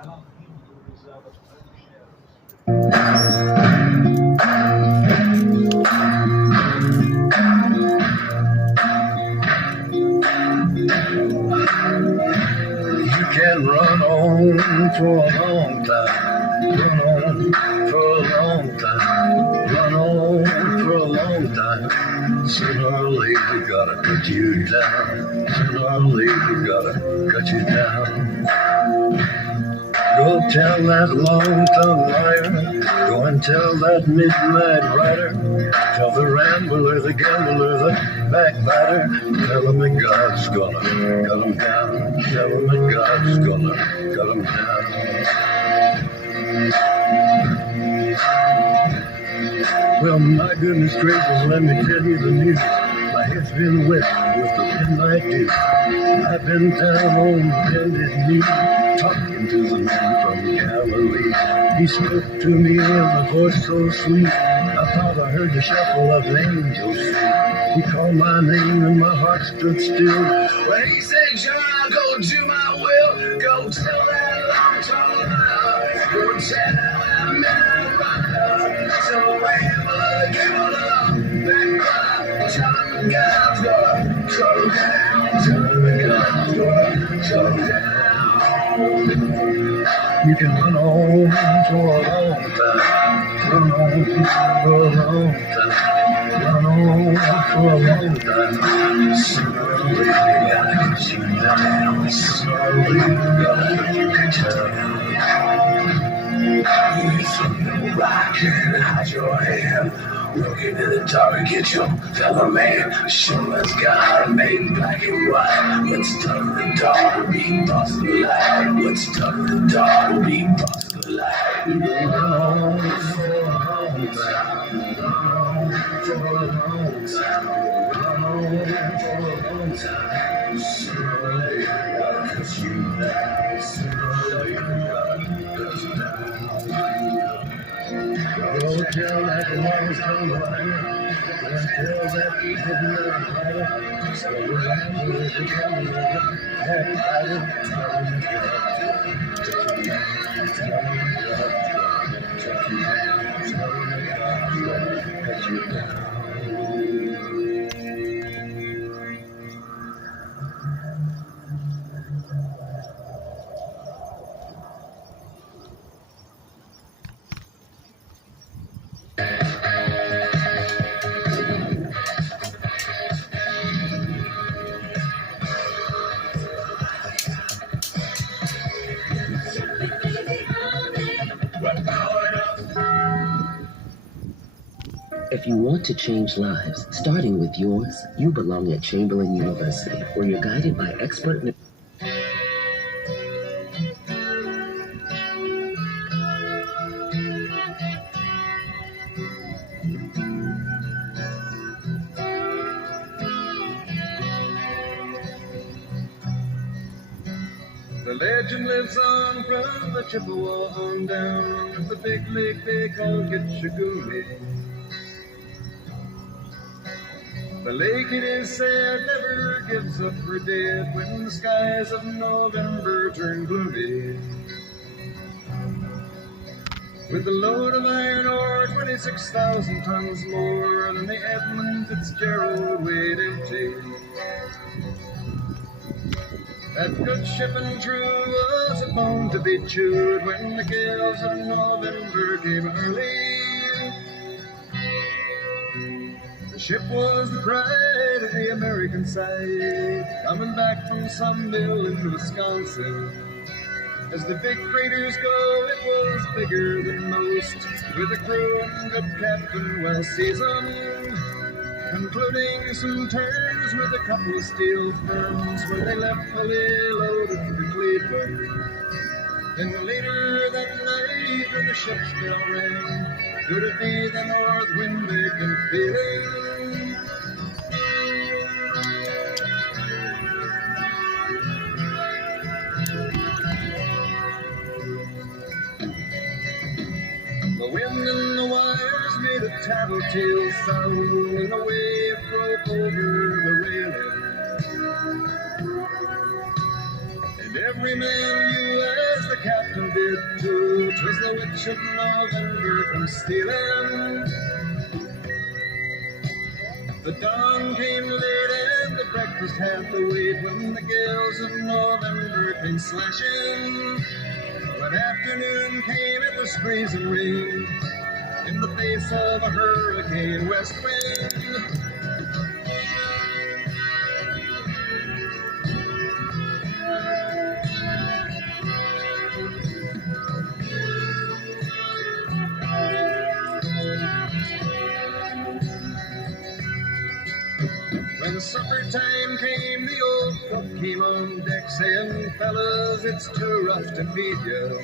You can run on for a long time, run on for a long time, run on for a long time. Sooner or later, gotta cut you down. Sooner or later, gotta cut you down. Go tell that long-tongued liar, go and tell that midnight rider, tell the rambler, the gambler, the backbiter, tell him that God's gonna cut him down, tell him that God's gonna cut him down. Well, my goodness gracious, let me tell you the news. My head's been wet with the midnight dew. I've been down on bended knee, talking to the man from Galilee. He spoke to me in a voice so sweet, I thought I heard the shuffle of angels' feet. He called my name and my heart stood still. When he said, John, go do my will. Go tell that long-tall liar. Go tell that man rocker. So wherever give a love, that cry. Tell him God's gonna cut him down. Tell him God's gonna cut him down. You can run on for a long time, run on for a long time, run on for a long time. Sooner or later, gotta get you down. Sooner or later, gotta get you down. You think no rock can hide your hand. Looking in the dark, get your fellow man. Show us God made black and white. What's done in the dark will be brought to the light. What's done in the dark will be brought to the light. Run on for a long time. Run on for a long time. Run on for a long time. Sooner or later, gotta cut you down. Sooner or later, gotta cut you down. Go tell that long-tongued liar, go tell that midnight rider, so the rambler, the gambler, the backbiter, tell him God, cut you down, tell him God, cut you down, tell him God, cut you down. If you want to change lives, starting with yours, you belong at Chamberlain University, where you're guided by expert... The legend lives on from the Chippewa on down to the big lake they call Gitchagumi. The lake, it is said, never gives up for dead when the skies of November turn gloomy. With a load of iron ore, 26,000 tons more than the Edmund Fitzgerald weighed empty. That good ship and true was a bone to be chewed when the gales of November came early. The ship was the pride of the American side, coming back from some mill in Wisconsin. As the big freighters go, it was bigger than most, with a crew and good captain well seasoned, concluding some terms with a couple of steel firms when they left fully loaded for Cleveland. Then later that night when the ship's bell rang, could it be the north wind making feeling? The wind and the wires made a tattletale sound, and the wave broke over the railing. And every man knew as the captain it too. 'Twas the witch of November come stealing. The dawn came late and the breakfast had to wait when the gales of November came slashing. When afternoon came, it was freezing rain in the face of a hurricane west wind. When supper time came, the old cook came on deck saying, "Fellas, it's too rough to feed you."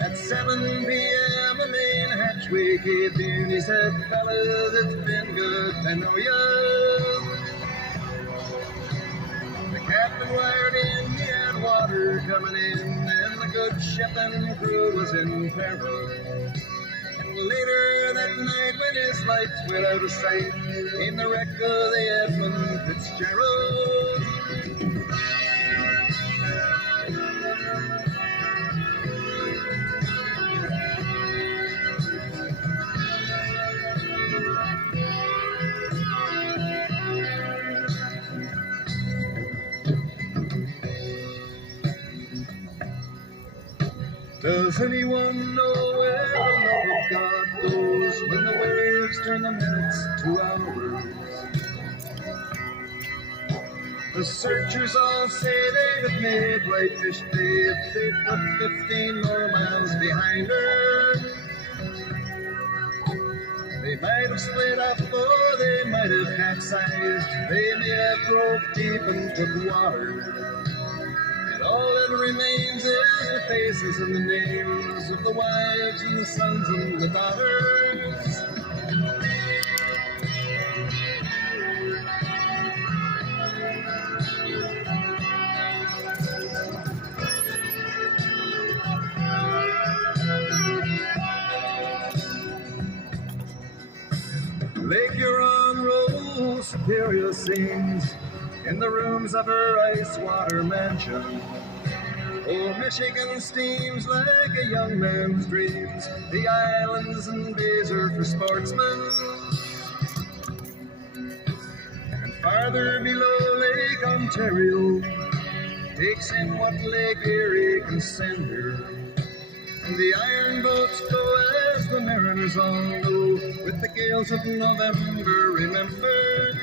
At 7 p.m. a main hatchway caved in. He said, "Fellas, it's been good to know you." The captain wired in, he had water coming in, and the good ship and crew was in peril. Later that night, when his lights went out of sight, came the wreck of the Edmund Fitzgerald. Does anyone know where the love of God goes when the waves turn the minutes to hours? The searchers all say they have made Whitefish Bay if they put 15 more miles behind her. They might have split up or they might have capsized. They may have groped deep and took water. All that remains is the faces and the names of the wives and the sons and the daughters. Lake Huron rolls superior scenes in the rooms of her ice water mansion. Old Michigan steams like a young man's dreams. The islands and bays are for sportsmen. And farther below, Lake Ontario takes in what Lake Erie can send her. And the iron boats go as the mariners all know, with the gales of November remembered.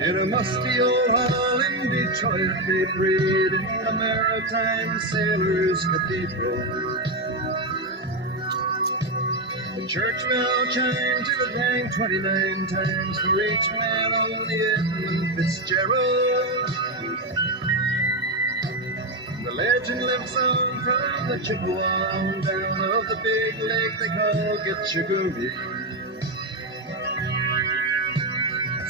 In a musty old hall in Detroit, they prayed in the Maritime Sailors' Cathedral. The church bell chimed to the dang 29 times for each man on the Edmund Fitzgerald. The legend lives on from the Chippewa on down of the big lake they call Gitchagumi.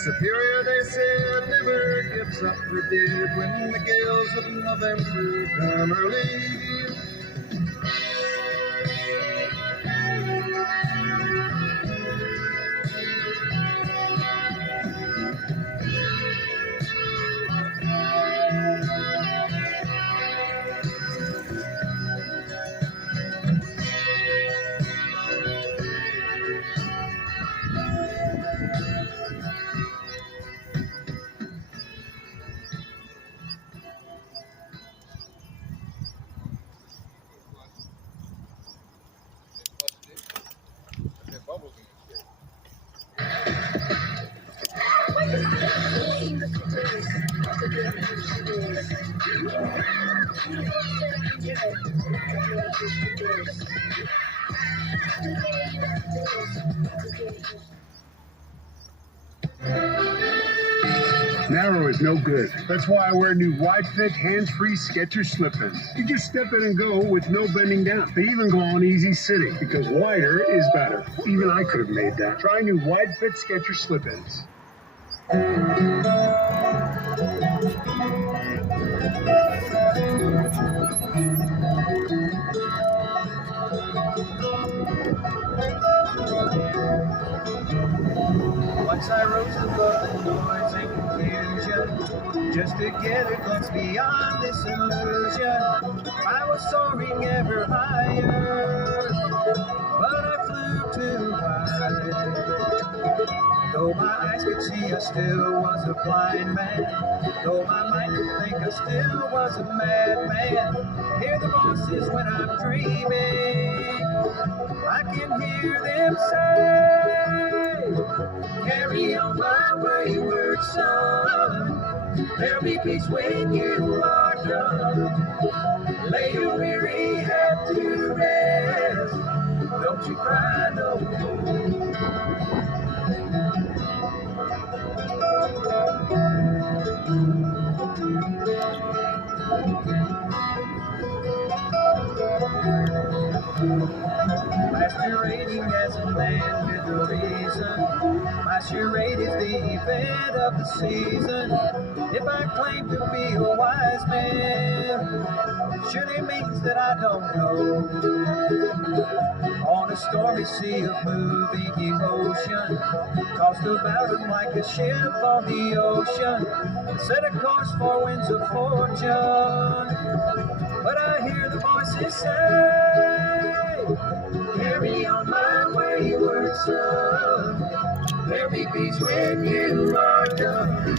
Superior, they said, never gives up her dead when the gales of November come early. Narrow is no good. That's why I wear new wide-fit, hands-free Skechers slip-ins. You just step in and go with no bending down. They even go on easy sitting because wider is better. Even I could have made that. Try new wide-fit Skechers slip-ins. Once I rose above the noise and confusion, just to get a glimpse beyond this illusion. I was soaring ever higher, but I flew too high. Though my eyes could see, I still was a blind man. Though my mind could think, I still was a madman. Hear the voices when I'm dreaming, I can hear them say, carry on my wayward son. There'll be peace when you are done. Lay your weary head to rest. Don't you cry no more. Masquerading as a man with a reason. My charade is the event of the season. If I claim to be a wise man, surely means that I don't know. On a stormy sea of moving emotion, tossed about him like a ship on the ocean, set a course for winds of fortune. But I hear the voices say, carry on my wayward son. There'll be peace when you are done.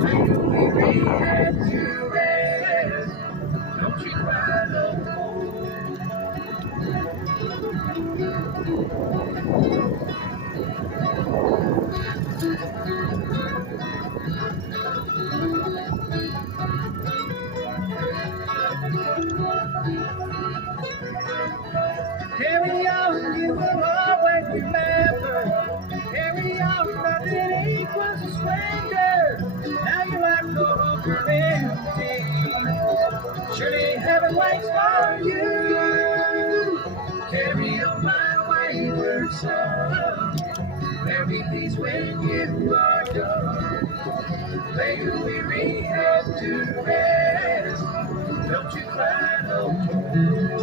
Lay your weary head to rest. Don't you cry no more. Carry on, you will always remember. Carry on, nothing equals a stranger. Now your life no longer empty. Surely heaven waits for you. Carry on, my wayward son. There'll be peace when you are done. Lay your weary head to rest. Don't you cry no more.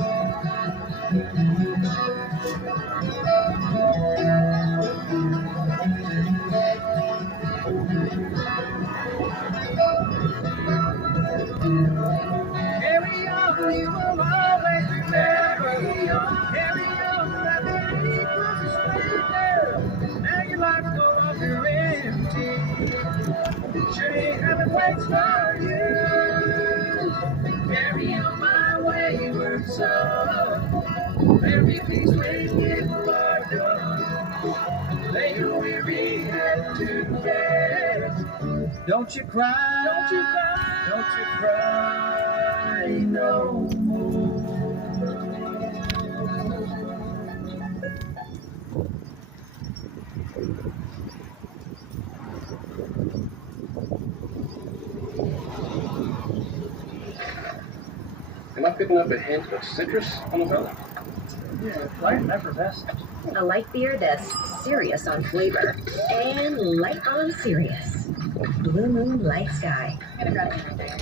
Carry on, you will always remember. Carry on, nothing equals a stranger. Now your life's no longer empty. Surely heaven waits for you. Carry on, my wayward son. There'll be peace when you are done. Lay your weary head to rest. Don't you cry, don't you cry, don't you cry no more. Am I picking up a hint of citrus on the belly? Yeah, light and effervescent. A light beer that's serious on flavor and light on serious. Blue Moon Light Sky. I'm gonna grab everything.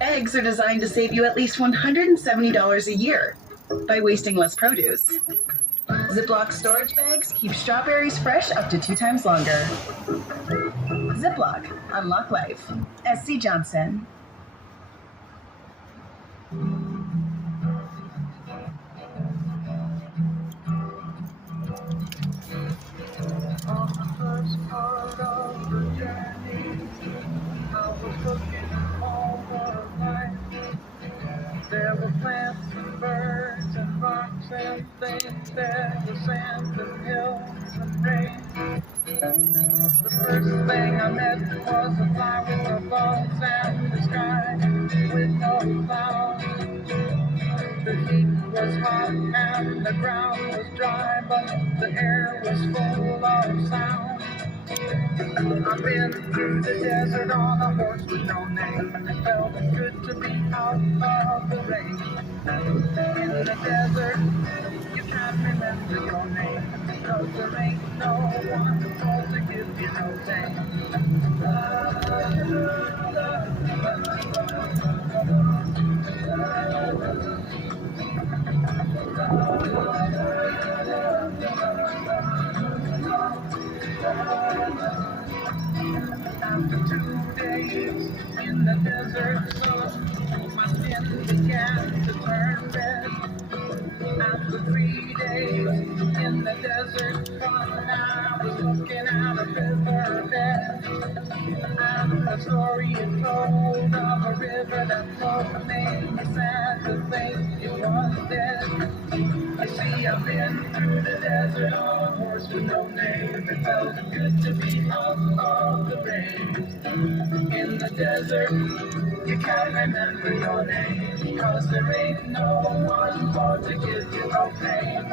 Eggs are designed to save you at least $170 a year by wasting less produce. Ziploc storage bags keep strawberries fresh up to 2 times longer. Ziploc, unlock life. SC Johnson. On the first part of the journey, I was looking over life. There were plants and birds and rocks and things. There was sand and hills and rain. The first thing I met was a fly with a buzz and the sky with no clouds. The heat was hot and the ground was dry, but the air was full of sound. I've been through the desert on a horse with no name. It felt good to be out of the rain. In the desert, you can't remember your name, because there ain't no one called to give you no name. After 2 days in the desert sun, my skin began to turn red. After 3 days in the desert sun, I was looking at a riverbed. And the story it told of a river that flowed made me sad to think it was dead. You see, I've been through the desert on a horse with no name. It felt good to be out of the rain. In the desert, you can't remember your name, because there ain't no one for to give you no pain.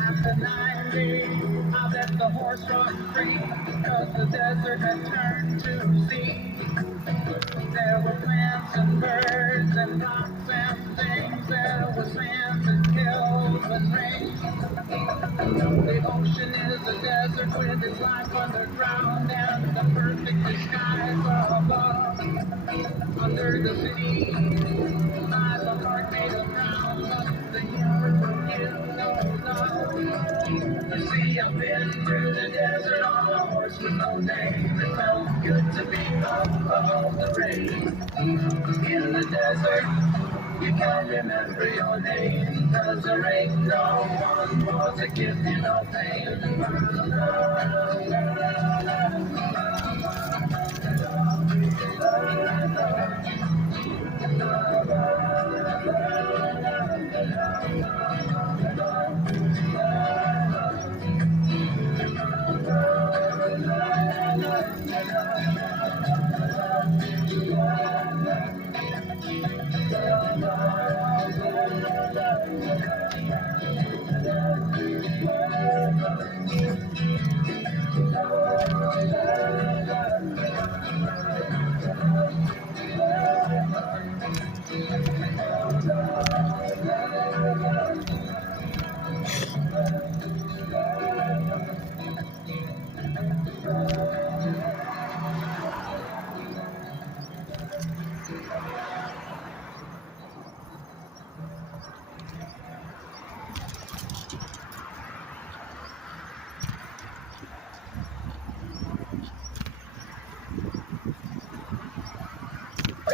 After 9 days, I let the horse run free, because the desert had turned to sea. There were plants and birds and rocks and things. There was sand and hills and rain. The ocean is a desert with its life underground and the perfect skies above. Under the sea lies a heart made of brown, but the universe gives no love. You see, I've been through the desert on a horse with no name. It felt good to be out of the rain. In the desert, you can't remember your name, 'cause there ain't no one more to give you no pain.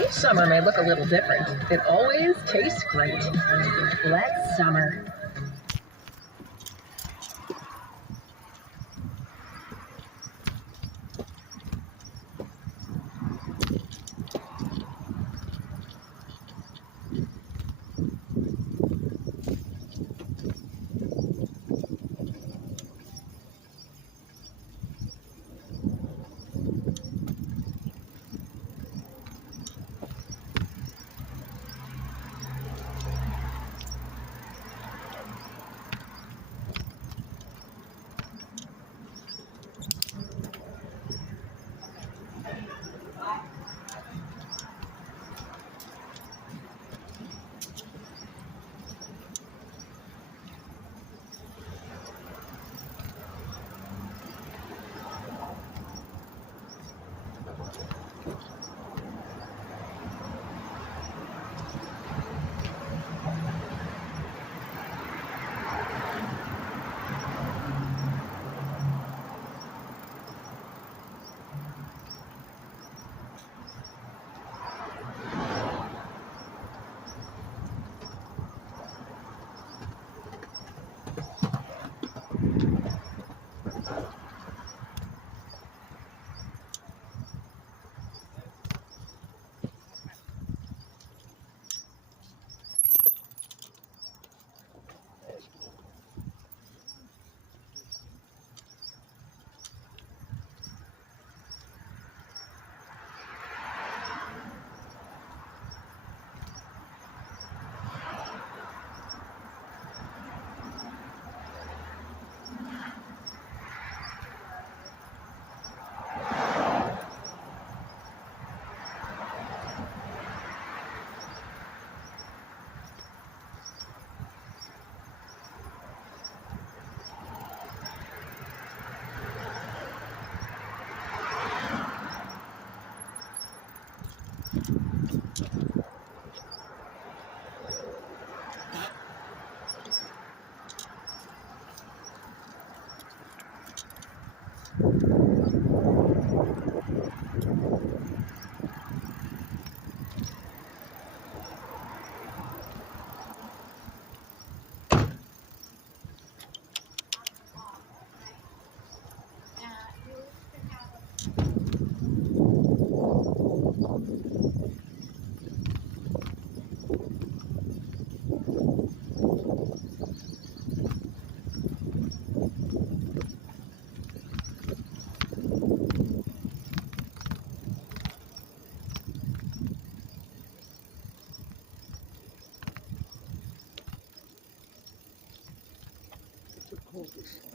Each summer may look a little different. It always tastes great. Let's summer. Coldest.